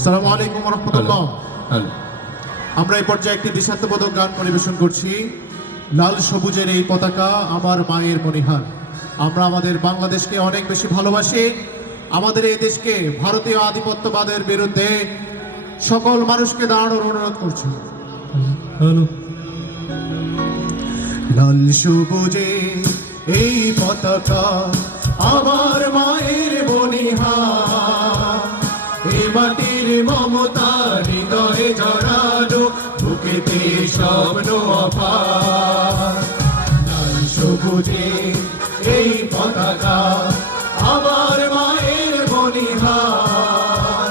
আসসালামু আলাইকুম ওয়া রাহমাতুল্লাহ। আমরা এই পর্যায়ে একটি দেশাত্মবোধক গান পরিবেশন করছি। লাল সবুজের এই পতাকা আমার মায়ের মনিহার। আমরা আমাদের বাংলাদেশকে অনেক বেশি ভালোবাসি। আমাদের এই দেশকে ভারতীয় আধিপত্যবাদের বিরুদ্ধে সকল মানুষকে দাঁড়ানোর অনুরোধ করছি। লাল সবুজে এই পতাকা আমার মায়ের মনিহার। এ মাটির মমতা হৃদয়ে জড়ানো, বুকেতে স্বপ্ন অপার। লাল সবুজে এই পতাকা আমার মায়ের মনিহার।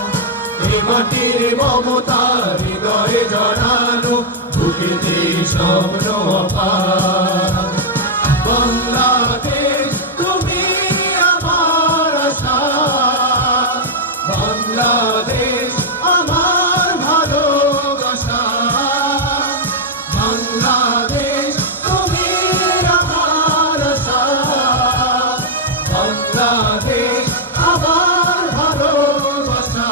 এ মাটির মমতা হৃদয়ে জড়ানো, বুকেতে স্বপ্ন অপার। বাংলাদেশ তুমি আমার আশা, বাংলাদেশ আমার ভালোবাসা। বাংলাদেশ তুমি আমার আশা, বাংলাদেশ আমার ভালোবাসা।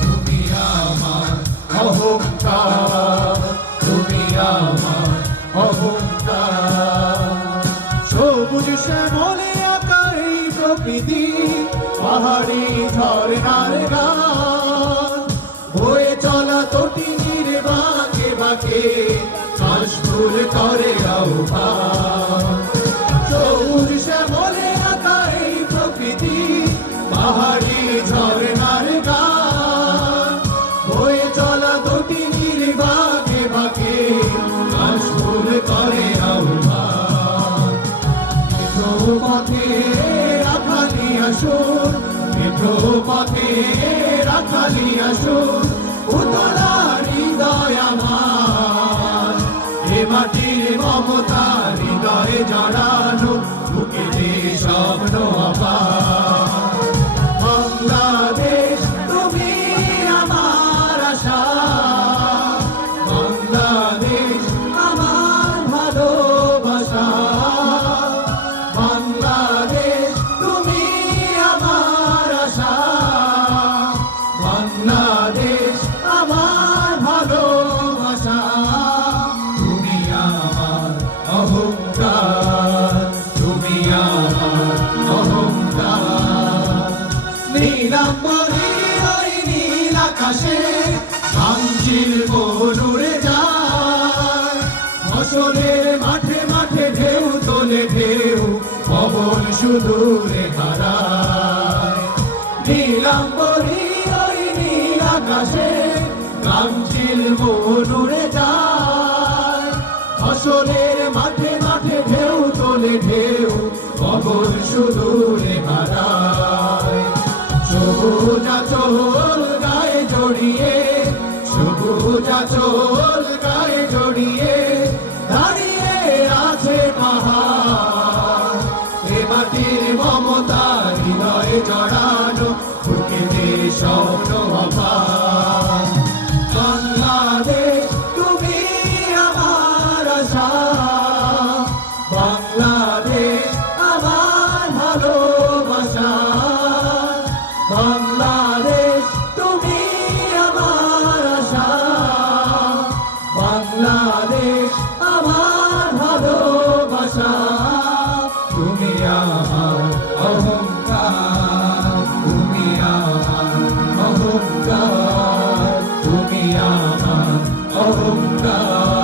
তুমি আমার অহংকার, তুমি আমার অহংকার। সবুজ শ্যামলে আঁকা এই প্রকৃতি, পাহাড়ি ঝরনার গান, বয়ে চলা তটিনীর বাঁকে বাঁকে কাশফুল করে আহ্বান। সবুজ শ্যামলে আঁকা এই প্রকৃতি, পাহাড়ি ঝরনার গান, বয়ে চলা তটিনীর বাঁকে বাঁকে কাশফুল করে আহ্বান। পথে রাখালি আসুন, পথে রাখালি আসুন, উতলা হৃদয় আমার। এ মাটির মমতা হৃদয়ে জড়ানো, বুকেতে স্বপ্ন আবার। বাংলাদেশ তুমি আমার আশা, বাংলাদেশ আমার ভালোবাসা। বাংলাদেশ তুমি আমার আশা, বাংলাদেশ আমার ভালোবাসা। তুমি আমার অহংকার, তুমি আমার অহংকার। নীলাম্বরী ওই নীল আকাশে শান্তির মন উড়ে যায়। ফসলের মাঠে মাঠে ঢেউ তোলে ঢেউ, পবন সুদূরে হারায়। নীলাম্বরী ওই নীল আকাশে কাঞ্চিল মন উড়ে যায়। ফসলের মাঠে মাঠে ঢেউ তোলে ঢেউ, পবন সুদূরে হারায়। সবুজ আঁচল গায়ে জড়িয়ে, সবুজ আঁচল গায়ে জড়িয়ে দাঁড়িয়ে আছে পাহাড়। এ মাটির মমতা হৃদয়ে জড়ানো, বুকেতে স্বপ্ন অপার। বাংলাদেশ তুমি আমার আশা, বাংলাদেশ আমার ভালোবাসা। বাংলাদেশ তুমি আমার আশা, বাংলাদেশ আমার ভালোবাসা। তুমি আমার অহংকার, তুমি আমার অহংকার, তুমি আমার অহংকার।